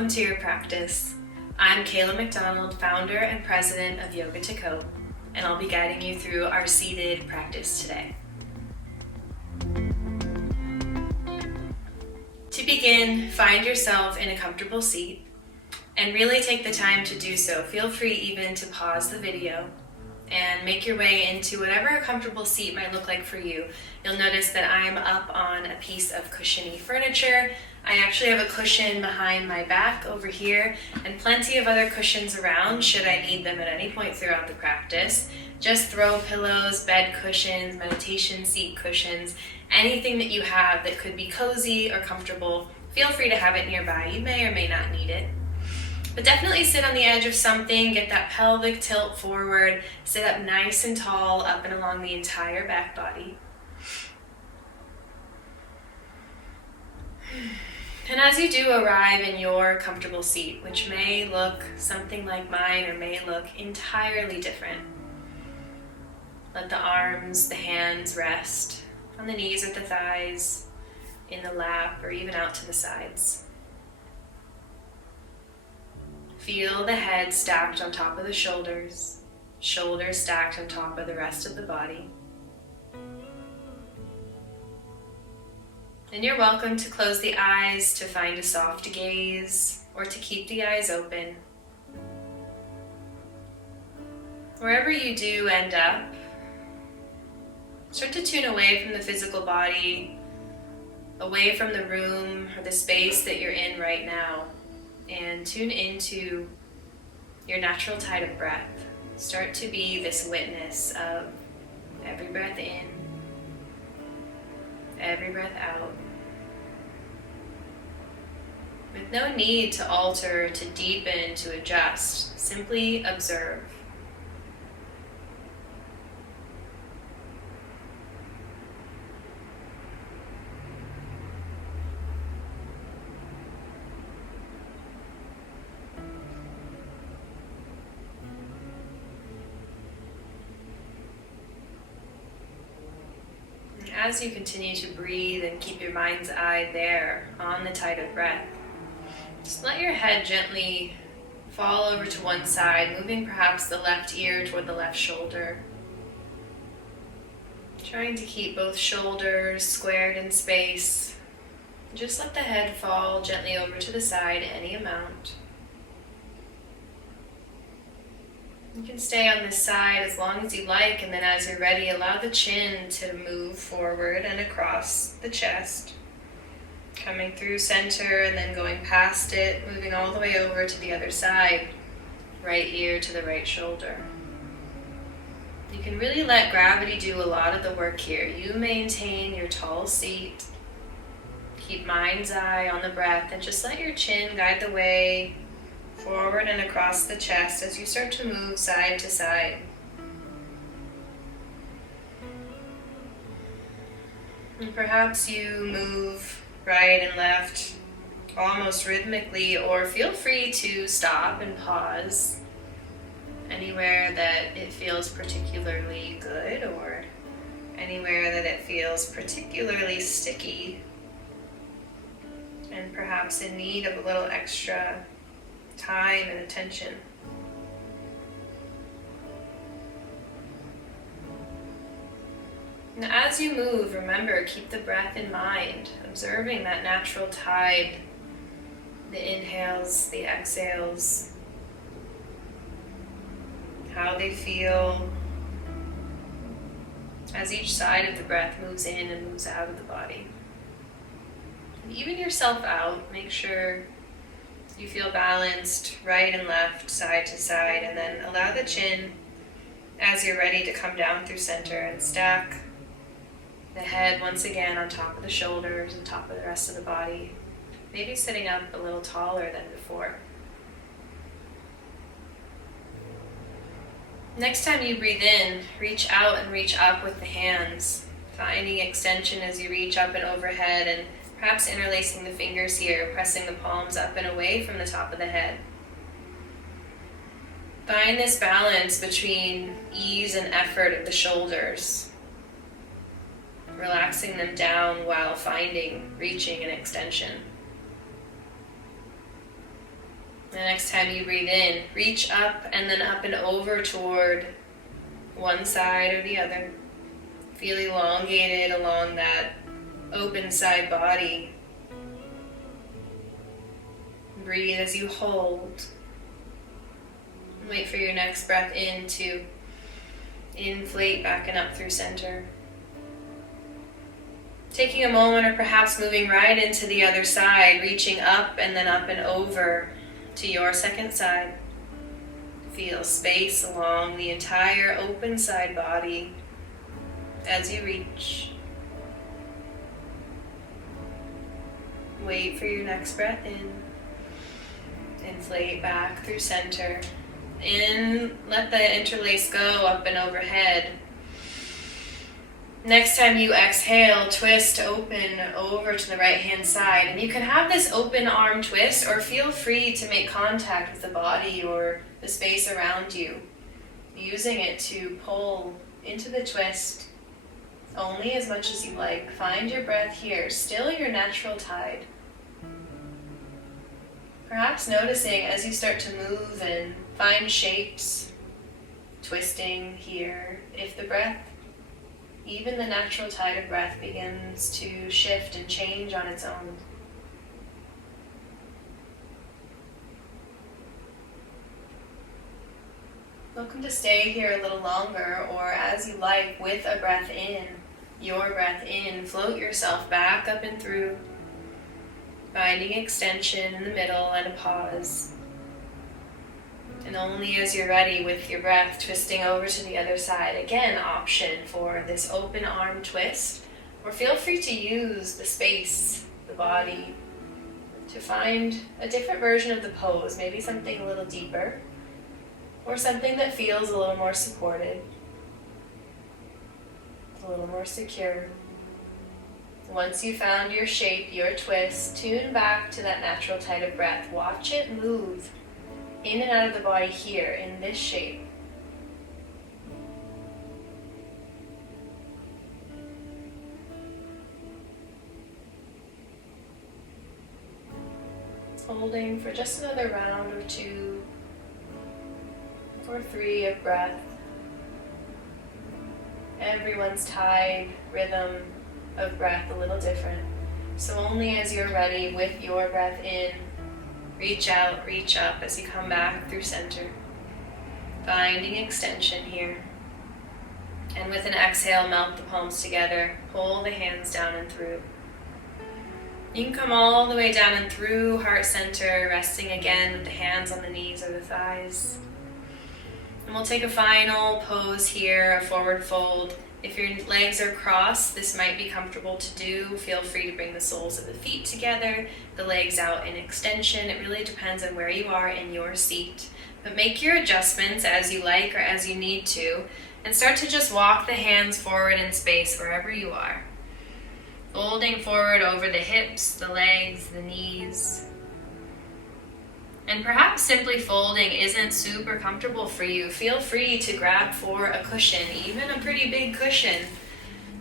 welcome to your practice. I'm Kayla McDonald, founder and president of Yoga to Cope, and I'll be guiding you through our seated practice today. To begin, find yourself in a comfortable seat and really take the time to do so. Feel free even to pause the video and make your way into whatever a comfortable seat might look like for you. You'll notice that I'm up on a piece of cushiony furniture. I actually have a cushion behind my back over here and plenty of other cushions around should I need them at any point throughout the practice. Just throw pillows, bed cushions, meditation seat cushions, anything that you have that could be cozy or comfortable. Feel free to have it nearby. You may or may not need it. But definitely sit on the edge of something, get that pelvic tilt forward, sit up nice and tall, up and along the entire back body. And as you do arrive in your comfortable seat, which may look something like mine or may look entirely different, let the arms, the hands rest on the knees or the thighs, in the lap, or even out to the sides. Feel the head stacked on top of the shoulders, shoulders stacked on top of the rest of the body. And you're welcome to close the eyes to find a soft gaze or to keep the eyes open. Wherever you do end up, start to tune away from the physical body, away from the room or the space that you're in right now, and tune into your natural tide of breath. Start to be this witness of every breath in, every breath out. With no need to alter, to deepen, to adjust, simply observe. As you continue to breathe and keep your mind's eye there on the tide of breath, just let your head gently fall over to one side, moving perhaps the left ear toward the left shoulder. Trying to keep both shoulders squared in space. Just let the head fall gently over to the side, any amount. You can stay on this side as long as you like, and then as you're ready, allow the chin to move forward and across the chest, coming through center and then going past it, moving all the way over to the other side, right ear to the right shoulder. You can really let gravity do a lot of the work here. You maintain your tall seat, keep mind's eye on the breath, and just let your chin guide the way forward and across the chest as you start to move side to side. And perhaps you move right and left almost rhythmically, or feel free to stop and pause anywhere that it feels particularly good or anywhere that it feels particularly sticky and perhaps in need of a little extra time and attention. And as you move, remember, keep the breath in mind, observing that natural tide, the inhales, the exhales, how they feel as each side of the breath moves in and moves out of the body. And even yourself out, make sure you feel balanced right and left, side to side, and then allow the chin, as you're ready, to come down through center and stack the head once again on top of the shoulders and top of the rest of the body, maybe sitting up a little taller than before. Next time you breathe in, reach out and reach up with the hands, finding extension as you reach up and overhead, and perhaps interlacing the fingers here, pressing the palms up and away from the top of the head. Find this balance between ease and effort of the shoulders, relaxing them down while finding, reaching, and extension. The next time you breathe in, reach up and then up and over toward one side or the other. Feel elongated along that open side body. Breathe as you hold. Wait for your next breath in to inflate back and up through center. Taking a moment or perhaps moving right into the other side, reaching up and then up and over to your second side. Feel space along the entire open side body as you reach. Wait for your next breath in. Inflate back through center. In, let the interlace go up and overhead. Next time you exhale, twist open over to the right hand side. And you can have this open arm twist, or feel free to make contact with the body or the space around you, using it to pull into the twist only as much as you like. Find your breath here, still your natural tide. Perhaps noticing as you start to move and find shapes, twisting here, if the breath, even the natural tide of breath, begins to shift and change on its own. Welcome to stay here a little longer, or as you like, with a breath in, your breath in, float yourself back up and through, finding extension in the middle and a pause. And only as you're ready with your breath, twisting over to the other side. Again, option for this open arm twist, or feel free to use the space, the body, to find a different version of the pose, maybe something a little deeper, or something that feels a little more supported, a little more secure. Once you found your shape, your twist, tune back to that natural tide of breath. Watch it move in and out of the body here in this shape. Holding for just another round or two or three of breath. Everyone's tide, rhythm of breath a little different. So only as you're ready with your breath in, reach out, reach up as you come back through center. Finding extension here. And with an exhale, melt the palms together. Pull the hands down and through. You can come all the way down and through heart center, resting again with the hands on the knees or the thighs. And we'll take a final pose here, a forward fold. If your legs are crossed, this might be comfortable to do. Feel free to bring the soles of the feet together, the legs out in extension. It really depends on where you are in your seat. But make your adjustments as you like or as you need to, and start to just walk the hands forward in space wherever you are. Folding forward over the hips, the legs, the knees. And perhaps simply folding isn't super comfortable for you. Feel free to grab for a cushion, even a pretty big cushion,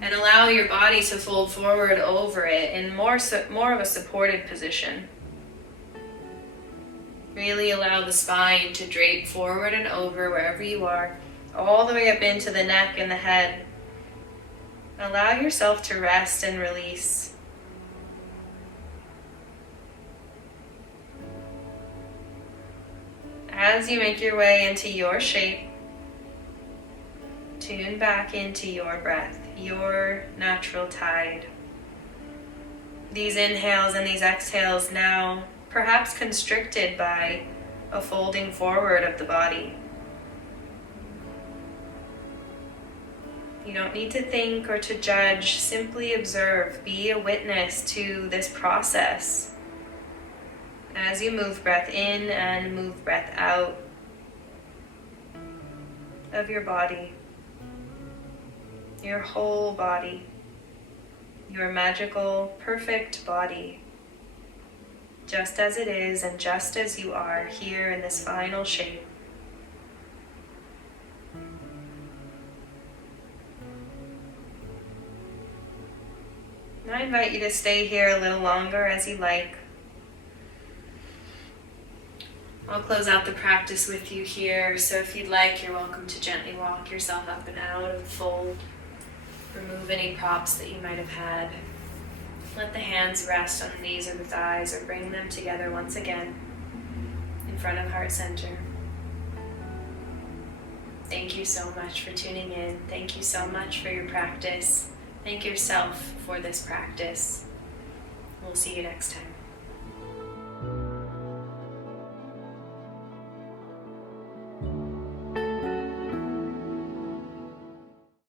and allow your body to fold forward over it in more of a supported position. Really allow the spine to drape forward and over wherever you are, all the way up into the neck and the head. Allow yourself to rest and release. As you make your way into your shape, tune back into your breath, your natural tide. These inhales and these exhales now perhaps constricted by a folding forward of the body. You don't need to think or to judge, simply observe, be a witness to this process. As you move breath in and move breath out of your body, your whole body, your magical, perfect body, just as it is and just as you are here in this final shape. And I invite you to stay here a little longer as you like. I'll close out the practice with you here, so if you'd like, you're welcome to gently walk yourself up and out of the fold. Remove any props that you might have had. Let the hands rest on the knees or the thighs, or bring them together once again in front of heart center. Thank you so much for tuning in. Thank you so much for your practice. Thank yourself for this practice. We'll see you next time.